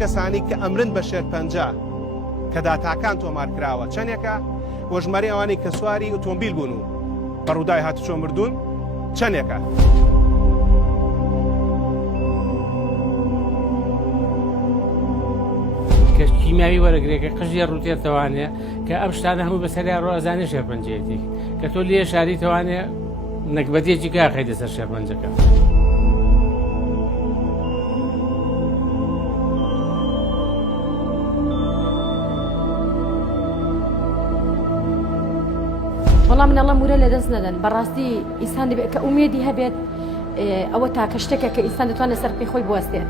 کەسانی کە ئەمرن بە شێرپەنجە کە داتاکان تۆمار کراوە چەندێکە بۆ ژمارەی ئەوانەی کە سواری ئۆتۆمبیل بوون و بە ڕووداوی هاتوچۆ مردوون چەندێکە؟ کە کیمیاوی وەرەگرێکە قژی ڕوتێتەوانێ کە ئەم شتانە هەموو بەسەریا ڕۆزانانی شێرپەنجەیەتی کە تۆ لێ شاری توانێ نەکبەتێکی کاخی دەسەر شێرپەنجەکە. وەڵام منەڵەم ورە لە دەست نەدەن بەڕاستی ئینسان دەبێت کە ئومێدی هەبێت ئەوە تاکە شتێکە کە ئینسان دەتوانێت سەرپی خۆی بوەستێت.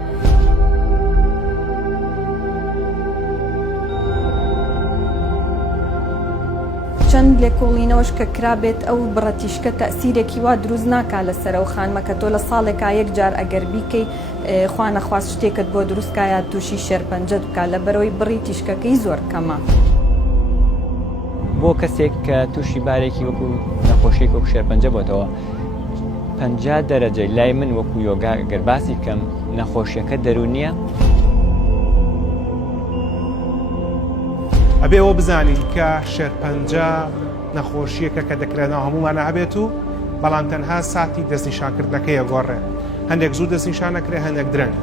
چەند لێکۆڵینەوەش کە کرابێت ئەو بڕەتیشکە تەسیرێکی وا دروست ناکات لەسەر ئەو خانمە کە تۆ لە ساڵێکا یەک جار ئەگەر بیکەی خوا نەخواست شتێکت بۆ دروستکایە تووشی شێرپەنجە بکات لە بەرەوەی بڕی تیشکەکەی زۆر کەمە. بۆ کەسێک کە تووشی بارێکی وەکو نەخۆشیێک وەکو شێرپەنجە بۆتەوە 50 دەرەجەی لای من وەکو یۆگا ئەگەر باسی کەم نەخۆشیەکە دەرون نییە. ئەبێ ئەوە بزانین کە شێرپەنجە نەخۆشیەکە کە دەکرێنەوە هەمومانە هەبێت و بەڵام تەنها ساتی دەستنیشانکردنەکەی ئەگۆڕێ هەندێک زوو دەستنیشان نەکرێ هەندێک درەنگ.